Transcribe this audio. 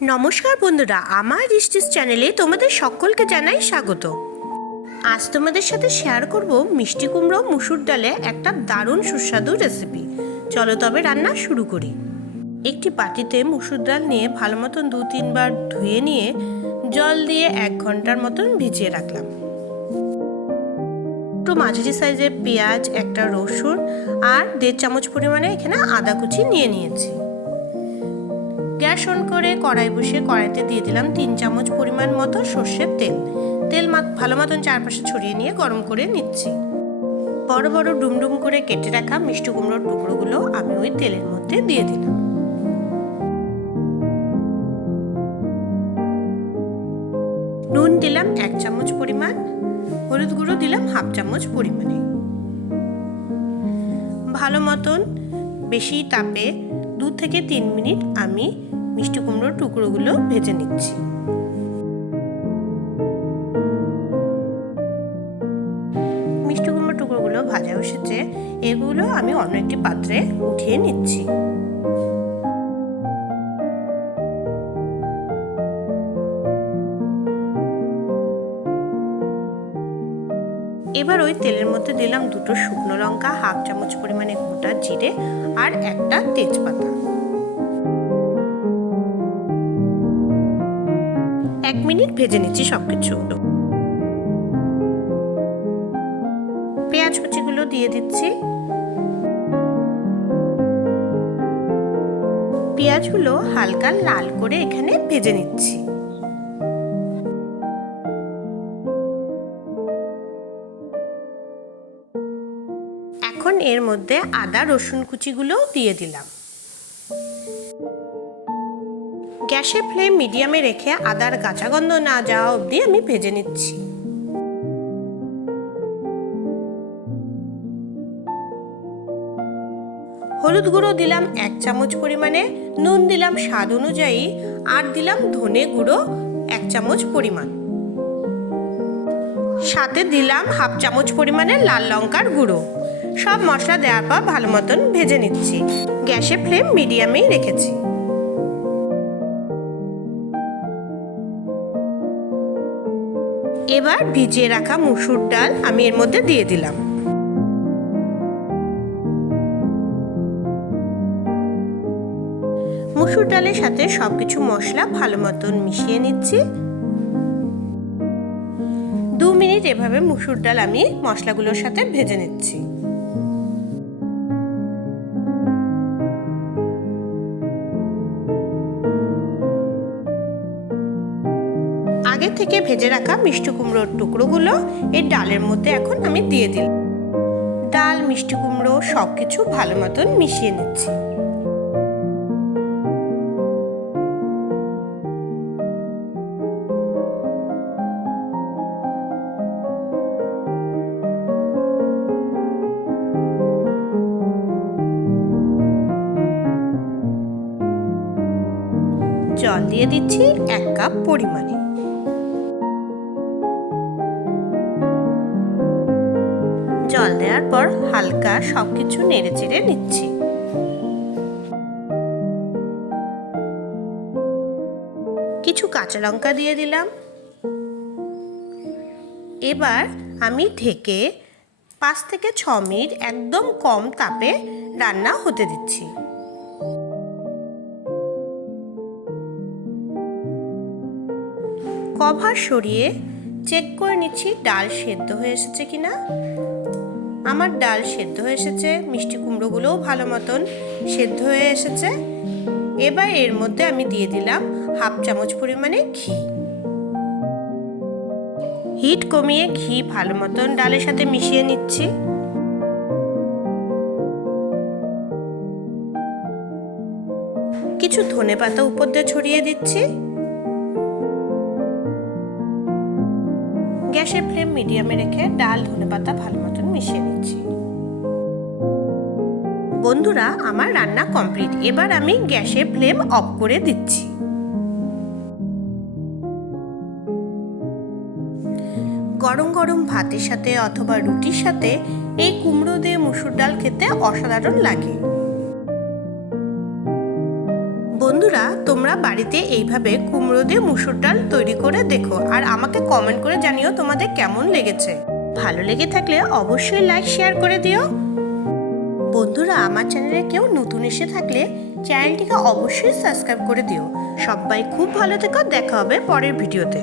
নমস্কার বন্ধুরা, আমার RitzTipz চ্যানেলে তোমাদের সকলকে জানাই স্বাগত। আজ তোমাদের সাথে শেয়ার করব মিষ্টি কুমড়ো মুসুর ডালে একটা দারুণ সুস্বাদু রেসিপি। চলো তবে রান্না শুরু করি। একটি বাটিতে মুসুর ডাল নিয়ে ভালো মতন 2-3 বার ধুয়ে নিয়ে জল দিয়ে 1 ঘন্টার মতন ভিজিয়ে রাখলাম। একটু মাঝারি সাইজের পেঁয়াজ, একটা রসুন আর 1.5 চামচ পরিমাণে এখানে আদা কুচি নিয়ে নিয়েছি। গ্যাস অন করে কড়াই বসিয়ে কড়াইতে দিয়ে দিলাম 3 চামচ পরিমাণ মতো সর্ষের তেল। ভালো মতন চারপাশে ছড়িয়ে নিয়ে গরম করে নিচ্ছি। বড় বড় ডুমডুম করে কেটে রাখা মিষ্টি কুমড়োর টুকরোগুলো আমি ওই তেলের মধ্যে দিয়ে দিলাম। নুন দিলাম 1 চামচ পরিমাণ, হলুদ গুঁড়ো দিলাম 1/2 চামচ পরিমাণে। ভালো মতন বেশি তাপে 2 থেকে 3 মিনিট আমি মিষ্টি কুমড়োর টুকরোগুলো ভেজে নিচ্ছি। মিষ্টি কুমড়োর টুকরোগুলো ভাজা এসেছে, এগুলো আমি অন্য একটি পাত্রে উঠিয়ে নিচ্ছি। এবার ওই তেলের মধ্যে দিলাম 2টো শুকনো লঙ্কা, 1/2 চামচ পরিমাণে গোটা জিরে আর একটা তেজপাতা। 1 মিনিট ভেজে নিচ্ছি সবকিছু। পেঁয়াজ কুচিগুলো দিয়ে দিচ্ছি। পেঁয়াজগুলো হালকা লাল করে এখানে ভেজে নিচ্ছি। এখন এর মধ্যে আদা রসুন কুচিগুলো দিয়ে দিলাম। গ্যাসের ফ্লেম মিডিয়ামে রেখে আদার কাঁচা গন্ধ না যাওয়া অবধি আমি ভেজে নিচ্ছি। হলুদ গুঁড়ো দিলাম 1 চামচ পরিমাণে, নুন দিলাম স্বাদ অনুযায়ী আর দিলাম ধনে গুঁড়ো 1 চামচ পরিমাণ। সাথে দিলাম 1/2 চামচ পরিমাণে লাল লঙ্কার গুঁড়ো। সব মশলা দেওয়ার পর ভালো মতন ভেজে নিচ্ছি। গ্যাসের ফ্লেম মিডিয়ামেই রেখেছি। এবার ভিজিয়ে রাখা মুসুর ডাল আমি এর মধ্যে দিয়ে দিলাম। মুসুর ডালের সাথে সবকিছু মশলা ভালো মতন মিশিয়ে নিচ্ছি। 2 মিনিট এভাবে মুসুর ডাল আমি মশলাগুলোর সাথে ভেজে নিচ্ছি। আগে থেকে ভেজে রাখা মিষ্টি কুমড়োর টুকরোগুলো এই ডালের মধ্যে এখন আমি দিয়ে দিলাম। ডাল, মিষ্টি কুমড়ো সবকিছু ভালো মতন মিশিয়ে নিচ্ছি। জল দিয়ে দিচ্ছি 1 কাপ পরিমাণে। জল দেওয়ার পর হালকা সবকিছু নেড়ে চেড়ে নিচ্ছি। কিছু কাঁচা লঙ্কা দিয়ে দিলাম। এবার আমি ঢেকে 5 থেকে 6 মিনিট একদম কম তাপে রান্না হতে দিচ্ছি। কভার সরিয়ে চেক করে নিচ্ছি ডাল সেদ্ধ হয়ে এসেছে কিনা। আমার ডাল সেদ্ধ হয়ে এসেছে, মিষ্টি কুমড়োগুলোও ভালো মতন সেদ্ধ হয়ে এসেছে। এবার এর মধ্যে আমি দিয়ে দিলাম 1/2 চামচ পরিমাণে ঘি। হিট কমিয়ে ঘি ভালো মতন ডালের সাথে মিশিয়ে নিচ্ছি। কিছু ধনেপাতা উপর দিয়ে ছড়িয়ে দিচ্ছি। গ্যাসের ফ্লেম মিডিয়ামে রেখে ডাল, ধনেপাতা ভালো মতন মিশিয়ে নিচ্ছি। বন্ধুরা, আমার রান্না কমপ্লিট। এবার আমি গ্যাসের ফ্লেম অফ করে দিচ্ছি। গরম গরম ভাতের সাথে অথবা রুটির সাথে এই কুমড়ো দিয়ে মুসুর ডাল খেতে অসাধারণ লাগে। বন্ধুরা, তোমরা বাড়িতে এইভাবে কুমড়ো দিয়ে মুসুর ডাল তৈরি করে দেখো আর আমাকে কমেন্ট করে জানিও তোমাদের কেমন লেগেছে। ভালো লেগে থাকলে অবশ্যই লাইক শেয়ার করে দিও। বন্ধুরা, আমার চ্যানেলে কেউ নতুন এসে থাকলে চ্যানেলটিকে অবশ্যই সাবস্ক্রাইব করে দিও। সবাই খুব ভালো থেকো, দেখা হবে পরের ভিডিওতে।